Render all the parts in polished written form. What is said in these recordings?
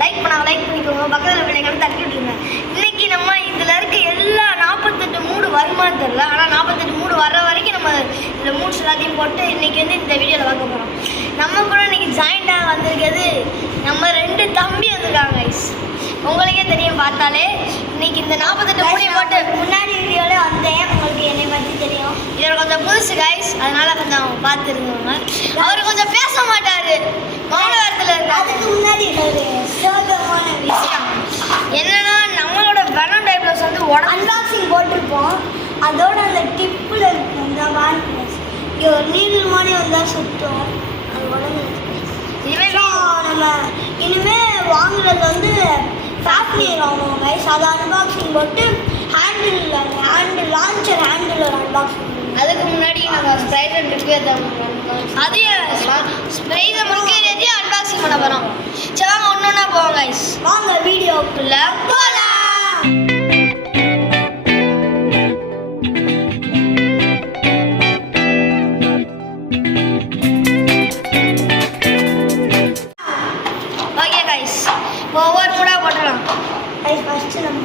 Like பண்ணாங்க like பண்ணிக்கோங்க, பக்கத்தில் பிள்ளைங்களும் தட்டி விட்டுருங்க. இன்னைக்கு நம்ம இதில் இருக்க எல்லா 48 மூடு வருமானு தெரியல, ஆனால் 48 மூடு வர்ற வரைக்கும் நம்ம இதில் மூட்ஸ் எல்லாத்தையும் போட்டு இன்னைக்கு வந்து இந்த வீடியோவில் பார்க்க போகிறோம். நம்ம கூட இன்னைக்கு ஜாயிண்டாக வந்திருக்கிறது நம்ம 2 தம்பி வந்திருக்காங்க கைஸ். உங்களுக்கே தெரியும் பார்த்தாலே. இன்னைக்கு இந்த 48 மூணையும் போட்டு முன்னாடி வீடியோவில் வந்தேன், உங்களுக்கு என்னை பற்றி தெரியும். இவர் கொஞ்சம் புதுசு கைஸ், அதனால கொஞ்சம் பார்த்துருந்தவங்க. அவர் கொஞ்சம் பேச மாட்டார், மௌனவரத்தில் இருக்காரு. அதுக்கு முன்னாடி சோகமான விஷயம் என்னன்னா, நம்மளோட வெனம் டைப்லஸ் வந்து அன்பாக்சிங் போட்டிருப்போம். அதோட அந்த டிப்பில் இருக்கும் இந்த வால்பிளஸ் இங்கே ஒரு நீடில் மாதிரி வந்தால் சுத்தம், அது உடம்பு. நம்ம இனிமேல் வாங்குறது வந்து ஃபேப்னியர் வாங்குவோம் கைஸ். அதை அன்பாக்சிங் போட்டு ஹேண்டில் லான்ச்சர் ஹேண்டில் ஒரு அன்பாக்சிங். அதுக்கு முன்னாடி நம்ம ஸ்ப்ரைஸை ட்ரிப்பே அதையும் ஸ்ப்ரைஸை முழுக்க அன்பாக்சிங் பண்ண போகிறோம். சரி வாங்க ஒன்று ஒன்றா போவோம் கைஸ். வாங்க வீடியோக்குள்ள போகலாம். ஒவ்வொரு மூடாக போட்டுடலாம் கைஸ். ஃபஸ்ட்டு நம்ம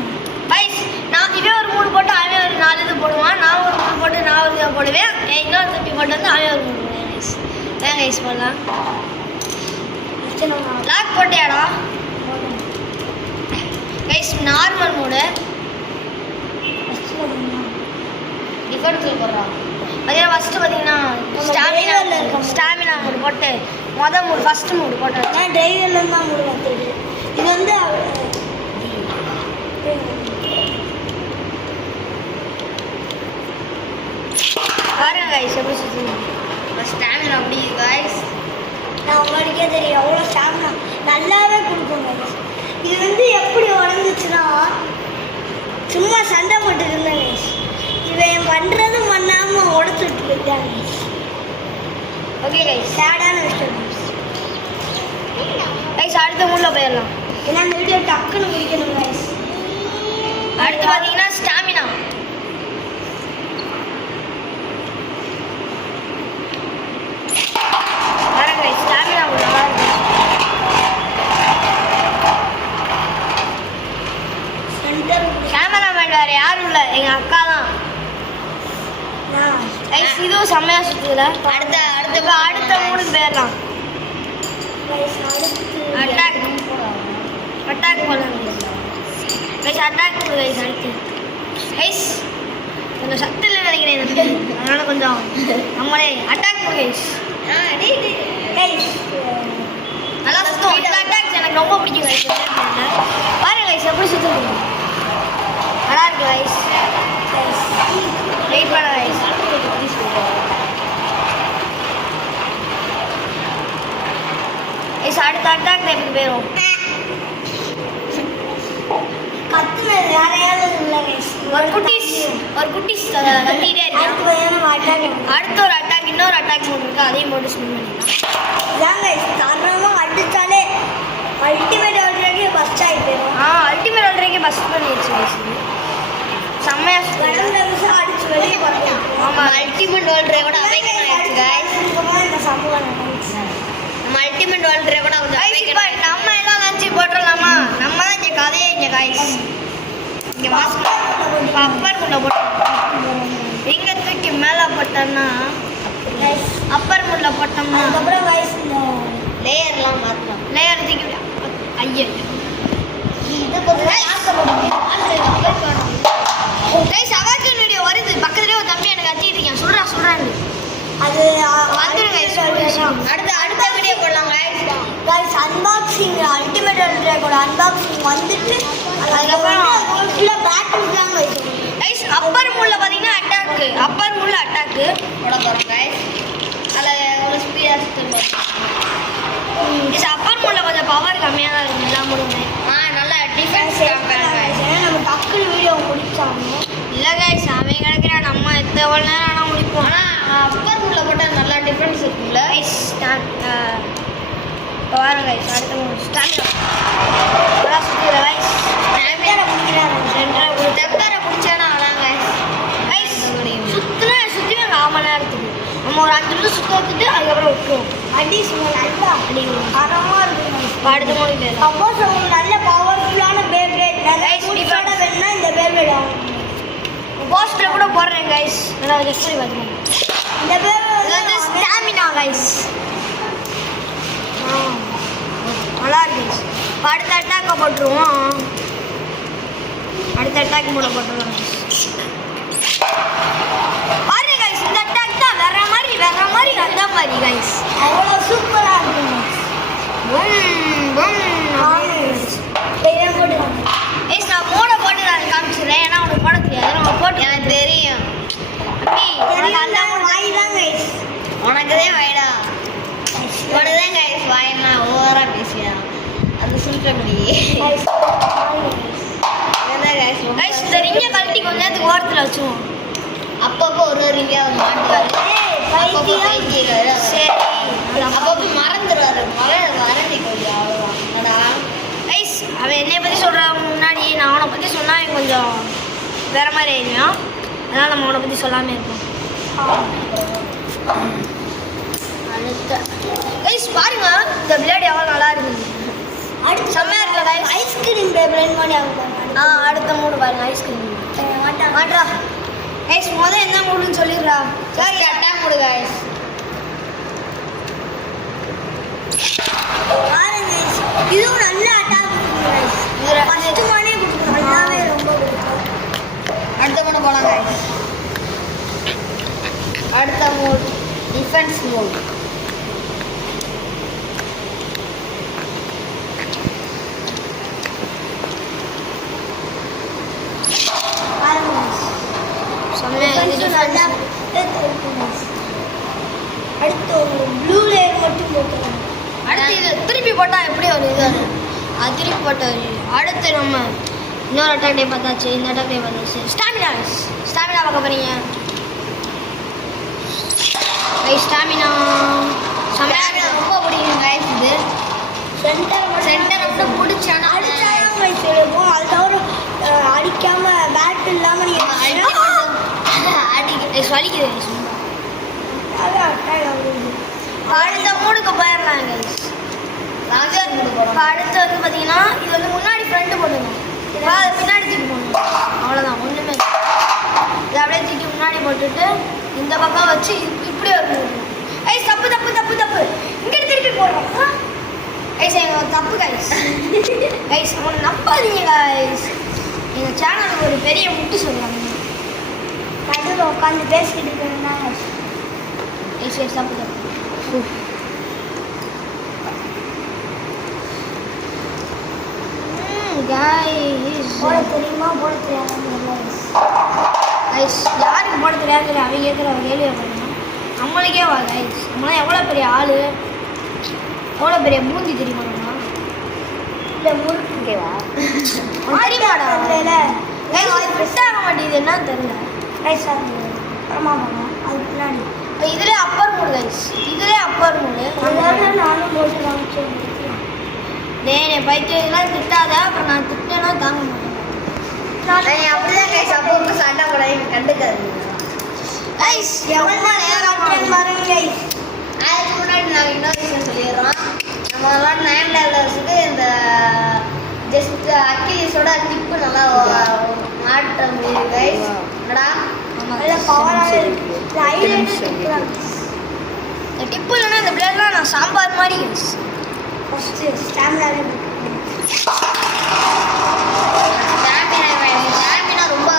கைஸ் நான் இவன் ஒரு மூடு போட்டு அவன் ஒரு 4 இது போடுவான், நான் ஒரு மூடு போட்டு நான் ஒரு இதை போடுவேன், இன்னொரு தம்பி போட்டு வந்து அவன் ஒரு மூடு போடுவேன் கைஸ். வேங்க கைஸ் போடலாம். ஃபஸ்ட்டு நம்ம லாக் போட்டியாடா கைஸ். நார்மல் மூடு ஃபஸ்ட்டு டிஃபரன்ஸில் போடுறான். பார்த்தீங்கன்னா ஃபஸ்ட்டு பார்த்தீங்கன்னா ஸ்டாமினா மூடு போட்டு மூடு ஃபஸ்ட்டு மூடு போட்டு நான் டிரைவர்லேருந்து தான் மூடு கற்றுக்கிட்டு. இது வந்து பாருங்க கைஸ் எப்படி சுற்றுங்க. ஸ்டாமினா அப்படி கைஸ், நான் உங்களுக்கே தெரியும் எவ்வளோ ஸ்டாமினா நல்லாவே கொடுக்கும் கைஸ். இது வந்து எப்படி உடஞ்சிச்சுன்னா சும்மா சண்டை போட்டு இருந்தேன் கைஸ். இவன் பண்ணுறதும் பண்ணாமல் உடச்சுட்டு போயிட்டாங்க கைஸ். ஓகே கைஸ், சேடான விஷயம் கைஸ். அடுத்த மூடில் போயிடலாம், ஏன்னா அந்த வீடியோ டக்குன்னு முடிக்கணும் கைஸ். அடுத்து பார்த்தீங்கன்னா ஸ்டாமினா. பாருங்க கைஸ், ஸ்டாமினா கேமராமேன் வேறு யாரும் இல்லை, எங்கள் அக்கா தான் கைஸ். இதுவும் செம்மையாக சுற்றுதுல. அடுத்த மூணுக்கு போயிடலாம். அட்டாக் போடலாம் கைஸ். Attack guys. அடுத்து கைஸ் கொஞ்சம் சத்து இல்லை நினைக்கிறேன், அதனால கொஞ்சம் நம்மளே அட்டாக் கைஸ். கைஸ் நல்லா சுத்தம். இந்த அட்டாக்ஸ் எனக்கு ரொம்ப பிடிக்கும் கைஸ். பாருங்க கைஸ் எப்படி சுற்றுது, நல்லா இருக்கு கைஸ். வெயிட் பண்ண கைஸ். கைஸ் அடுத்த அட்டாக் டைப்புக்கு போயிடும். கத்துனது வேற யாரும் இல்லை கைஸ். ஒரு குட்டிஸ் கத்திட்டே இருக்கு. அடுத்த ஒரு அட்டாக் இன்னொரு அட்டாக் போட்டுருக்கு, அதையும் போட்டு ஸ்பின் பண்ணிக்கலாம் கைஸ். காரணமாக அடித்தாலே அல்டிமேட் ஆல்ரெடி பஸ்ட் ஆகி போயிடும். அல்டிமேட் ஆல்ரெடி பஸ்ட் பண்ணிடுச்சு கைஸ். செம்மையாக அடிச்சு வெளியே பார்க்கலாம். ஆமாம், அல்டிமேட் ஆல்ரெடியோட அவைக்கன் ஆயிடுச்சு கைஸ். இந்த சம்பவம் நம்ம அல்டிமேட் ஆல்ரெடியோட நம்ம எல்லாம் லஞ்சி போட்டுடலாமா? நம்ம தான் இங்கே கதையே இங்கே கைஸ். இங்கே மாஸ்க் அப்பர் முள்ள போட்டோம், இங்கே தூக்கி மேலே போட்டோம்னா அப்பர் முள்ள போட்டோம்னா அதுக்கப்புறம் கைஸ் இந்த லேயர்லாம் மாற்றலாம். லேயர் தூக்கி ஐயோ இது கைஸ். அவாக்கன் வீடியோ வருது, பக்கத்துலேயே ஒரு தம்பி எனக்கு கத்திட்டு இருக்கேன். சொல்கிறாங்க அது வந்துடும் கைஸ். அடுத்த வீடியோ போடலாம் கைஸ். அன்பாக்சிங் அல்டிமேட் ஆல்ரெடியோட அன்பாக்சிங் வந்துட்டு அதுக்கப்புறம் ஃபுல்லாக பேட்டில் தான் கைஸ். அப்பர் மூல பார்த்தீங்கன்னா அப்பர் மூல அட்டாக்கு போட போகிறோம் கைஸ். அதில் ஒரு ஸ்பீடாக சுற்றுவோம். அப்பர் மூல கொஞ்சம் பவர் கம்மியாக தான் இருக்கும் எல்லா மூலமே. நல்லா டிஃபென்ஸ் நம்ம டக்குனு வீடியோ முடிச்சாங்க இல்லை கைஸ். அவன் கிடைக்கிற நம்ம எவ்வளோ நேரம் ஆனால் முடிப்போம். ஆனால் அப்பர் மூல போட்டால் நல்லா டிஃப்ரென்ஸ் இருக்குங்களா கைஸ். இப்போ வாரம் கைஸ். அடுத்த மூணு ஸ்டாமினா சுற்றுல கைஸ். டெம்பரை பிடிச்சானா அதான் கைஸ். சுற்றுனா சுற்றி 1/4 மணி நேரத்துக்கு நம்ம ஒரு 5 நிமிஷம் சுற்ற வச்சுட்டு அதுக்கப்புறம் விட்டுருவோம். அடி சும்மா நல்லா அடி தரமாக இருக்கும். அடுத்த மூணு பேர் சப்போஸ் உங்களுக்கு நல்ல பவர்ஃபுல்லான பேப்ளேட் நிறைய ஸ்பீடோட வேணும்னா இந்த பேப்ளேட் ஆகும். போஸ்டர் கூட போடுறேன் கைஸ். நல்லா செக் பண்ணி பார்த்துக்கோங்க. இந்த பேப்ளேட் வந்து ஸ்டாமினா கைஸ். நல்லா இருக்கு. அடுத்த அட்டாக்கை போட்டுருவோம். அடுத்த அட்டாக் மூட போட்டுருவோம் பாருங்க கைஸ். இந்த அட்டாக் தான் வேற மாதிரி அந்த மாதிரி கைஸ். அவ்வளோ சூப்பராக இருக்குங்க. நான் மோட போட்டு நான் காமிச்சிடுறேன். ஏன்னா உனக்கு போட தெரியாது. நம்ம போட்டு எனக்கு தெரியும். அந்த வாய் தான் கைஸ். உனக்குதே வாய்டா. உனக்குதான் கைஸ் வாய்னா ஓவரா பேசியா அது சொல்லிட்ட முடியே. கைஸ் இந்த ரிங்கை கழட்டி கொஞ்ச நேரத்துக்கு ஓரத்தில் வச்சுவோம். அப்பப்போ ஒரு ரிங்கை அவர் மாட்டுவார். அப்பப்போ பேசிடுவாரு. சரி அப்பப்போ மறந்துடுவாரு. மறந்து கொஞ்சம் அவ்வளோதான். கைஸ் அவன் என்னை பற்றி சொல்கிறாங்க முன்னாடி நான் அவனை பற்றி சொன்னால் கொஞ்சம் வேற மாதிரி ஆயிடுவான். அதனால் நம்ம அவனை பற்றி சொல்லாமல் இருப்போம். அடுத்த கைஸ் பாருங்க இந்த பிளேட் எவ்வளோ நல்லா இருக்குது. அடுத்து செம்மையாக இருக்கல கைஸ். ஐஸ்கிரீம் பிளேட் மாதிரி ஆகும். அடுத்த மூடு பாருங்க ஐஸ்கிரீம் மாட்டா கைஸ். முதல் என்ன மூடுன்னு சொல்லிடுறா. சரி அட்டாக் மூடு கைஸ். பாருங்க இதுவும் நல்ல அட்டாக் கைஸ். இது ஃபர்ஸ்ட் மானே கொடுக்கும். நல்லாவே ரொம்ப பிடிக்கும். அடுத்த மூடு போலாம் கைஸ். அடுத்த மூட் டிஃபென்ஸ் மூட். அடுத்து ஒரு ப்ளூ லேயர் மட்டும் போட்டுருவோம். அடுத்து இது திருப்பி போட்டால் எப்படி ஒரு இது அது அது திருப்பி போட்டால் அடுத்து நம்ம இன்னொரு அட்டாக் டே பார்த்தாச்சு. இந்த அட்டாக் டே பார்த்தாச்சு. ஸ்டாமினா பார்க்க போறீங்க. ஸ்டாமினா செம்மையாக ரொம்ப பிடிக்கும் கைஸ். இது சென்டர் மட்டும் பிடிச்சானா அடிச்சாலும் கைஸ் இருக்கும். அது தவிர அடிக்காமல் பேட் இல்லாமல் நீங்கள் வலிக்குது. அடுத்த மூடுக்கு போயிடலாம் கைஸ். அடுத்து வந்து பார்த்தீங்கன்னா இது வந்து முன்னாடி ஃப்ரெண்டு போட்டுக்கணும். அது பின்னாடி தூக்கி போடணும். அவ்வளோதான் ஒன்றுமே. இதை அப்படியே தூக்கி முன்னாடி போட்டுட்டு இந்த பக்கம் வச்சு இப்படி வரணும். ஐஸ் தப்பு தப்பு தப்பு தப்பு இங்கே திருப்பி போடுறோம். ஐஸ் எங்கள் தப்பு கைஸ். கைஸ் அவனை நம்பாதீங்க கைஸ். எங்கள் சேனல் ஒரு பெரிய முட்டு சொல்லுவாங்க. கடையில் உட்காந்து பேசிக்கிட்டு இருக்கிறதுனால சரி சாப்பிட்டு தெரியுமா போட தெரியாது கைஸ். யாருக்கு போட தெரியாது அவங்க கேட்குற கேள்வியை பண்ணுங்க. நம்மளுக்கே வா கைஸ். நம்மளாம் எவ்வளோ பெரிய ஆள் எவ்வளோ பெரிய மூந்தி தெரியுமா. நம்ம இல்லை முறுக்குக்கேவா தெரியுமாடா. ஃபிட் ஆக மாட்டேங்குது என்ன தெரியல கைஸ். அப்புறமா பண்ணோம் அது பின்னாடி இதுலேயே அப்பர் மூடு கைஸ். இதுலேயே அப்பர் மூடு. நானும் போட்டு காமிச்சேன். டேய் பைத்தியெல்லாம் திட்டாத. அப்புறம் நான் திட்டேன்னா தாங்க மாட்டேன். அப்படிதான் கைஸ். அப்போ சண்டை போட கண்டுக்காது கைஸ். எவ்வளோ நேரம் பாருங்க கைஸ். அதுக்கு முன்னாடி நாங்கள் இன்னொரு விஷயம் சொல்லிடுறோம். நம்மளாம் 9 லெவல்ஸுக்கு இந்த ஜஸ்ட் அக்கிலிஸோட டிப்பு நல்லா மாற்ற முடியும் கைஸ். என்னடா நல்ல பவராக இருக்குது. இந்த டிப்பு இல்லைன்னா இந்த பிளேட்லாம் நான் சாம்பார் மாதிரி ஃபஸ்ட்டு ஸ்டாமினாவே ஸ்டாமினா ரொம்ப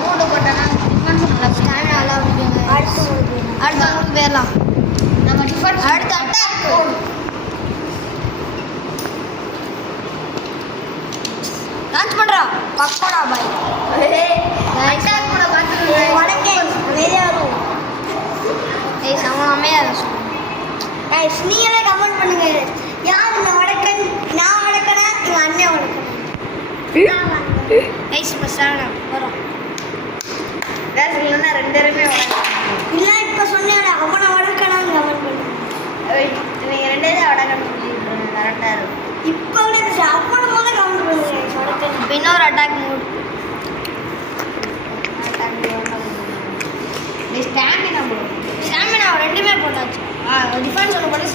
மூடு போட்டோன்னா டிஃபென்ஸ் நல்லா ஸ்டாமினாலாம் அடுத்த மூணு பேர்லாம் நம்ம டிஃபென்ஸ் அடுத்த அட்டாக் லான்ச் பண்ணுறா பக்கோடா பாய். அட்டாக் கூட பார்த்துருக்கேன். வணக்கம் அமைதியாகும் கைஸ். அவன் அமைதியாக சொல்லுங்கள் கைஸ். நீங்களே கமெண்ட் பண்ணுங்க. யார் இந்த வடக்கன்? நான் வடக்கனா எங்கள் அண்ணன் வடக்கன் கைஸ். இப்போ சாப்பிட வரோம் வேறு இல்லைன்னா 2 பேருமே வடக்கன் இல்லை. இப்போ சொன்னேன் அவனை வடக்கனான்னு கமெண்ட் பண்ணுங்க. நீங்கள் 2 பேரும் வடக்கன் சொல்லிட்டு கரெக்டாக இருக்கும். இப்போ அவனை போல கமெண்ட் பண்ணுங்க வடக்கன். இப்போ இன்னொரு அட்டாக் மூட். ஸ்டாமினா ரெண்டுமே போட்டாச்சு. டிஃபென்ஸ் ஒன்று போட்டு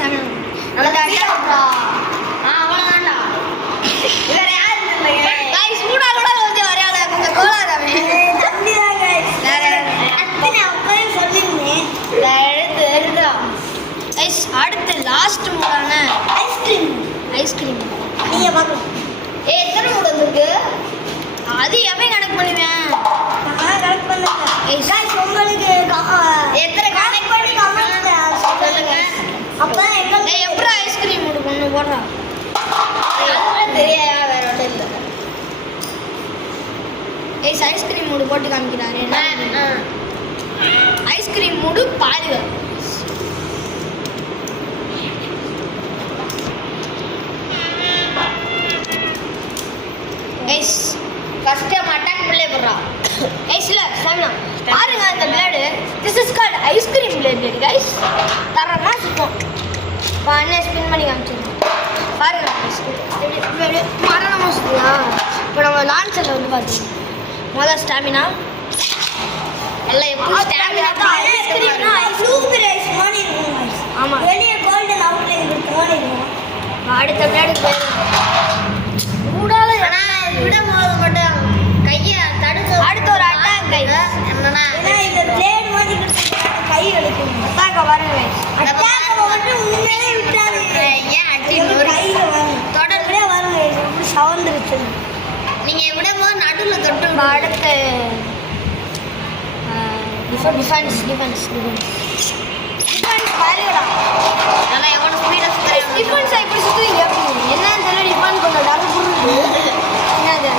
கைஸ் அடுத்து லாஸ்ட் மூடான ஐஸ்கிரீம் நீங்க பார்க்கலாம். எத்தனை மூடு வந்திருக்கு? அது எப்பயும் கணக்கு பண்ணுவேன். நான் கணக்கு பண்ணல. கைஸ் உங்களுக்கு எத்தனை கணக்கு பண்ணி கமெண்ட் சொல்லுங்க. அப்பதான் எங்க எப்பற ஐஸ்கிரீம் மூடு பண்ணு போடுறா. அதெல்லாம் தெரியாயா வேற ஒண்ணும் இல்ல. கைஸ் ஐஸ்கிரீம் மூடு போட்டு காமிக்கிறாரு. என்ன ஐஸ்கிரீம் மூடு பாருங்க. Guys first time attack play பண்றா. கைஸ் இல்ல சாமினா பாருங்க அந்த plate. This is called ice cream plate guys. தரமா சுத்தம். பாருங்க ஸ்பின் பண்ணி காமிச்சிருக்கேன். பாருங்க பிளேட் மரணமா சுத்தலாம். இப்போ நம்ம லான்ச்சர்ல வந்து பாத்தீங்க. முதல்ல ஸ்டாமினா எல்லாம் எப்படி ஸ்டாமினா ஐஸ்கிரீம்னா ப்ளூபெர்ரி ஐஸ் மாதிரி இருக்கும் கைஸ். ஆமா வெளிய கோல்டன் அவுட்ல இருக்கு மாதிரி இருக்கும். அடுத்த பிளேடுக்கு போயிடும். கூடால ஆனா விடும்போது மட்டும் கையை தடுத்து அடுத்த ஒரு அட்டாக் கைஸ். என்னன்னா இந்த பிளேட் மாதிரி கை வலிக்கும். அட்டாக்க பாருங்க கைஸ். அட்டாக்க மட்டும் உண்மையிலே விட்டாது. ஏன் அடி கையில வரும். தொடர்ந்து வரும் கைஸ். இப்படி சவுந்துருச்சு. நீங்க விடும்போது நடுவுல தொட்டு அடுத்து டிஃபென்ஸ் பாருடா. நல்லா எவ்வளவு ஸ்பீடா சுத்துறீங்க. டிஃபென்ஸ் இப்படி சுத்துறீங்க எப்படி? என்னன்னு தெரியல. டிஃபென்ஸ் கொஞ்சம் டல் புடுது. என்னது?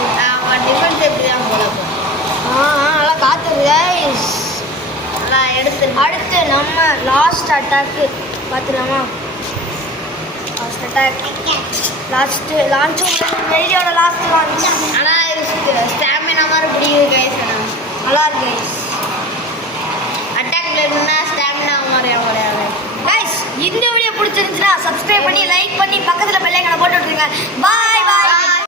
டிஃபென்ஸ் எப்படியா போல. நல்லா காத்துது கைஸ். நல்லா அடுத்து நம்ம லாஸ்ட் அட்டாக் பாத்துலாமா? லாஸ்ட் அட்டாக் லான்ச் வீடியோட லாஸ்ட் லான்ச். ஆனா இது ஸ்டாமினா மாதிரி பிடிக்குது கைஸ். நல்லா இருக்கு கைஸ். அட்டாக் பிளேட்னா ஸ்டாமினா மாதிரி ஆகுது கைஸ். இந்த வீடியோ பிடிச்சிருந்துச்சுன்னா சப்ஸ்கிரைப் பண்ணி லைக் பண்ணி பக்கத்துல பெல் ஐகானை போட்டு விட்டுருங்க. பாய்.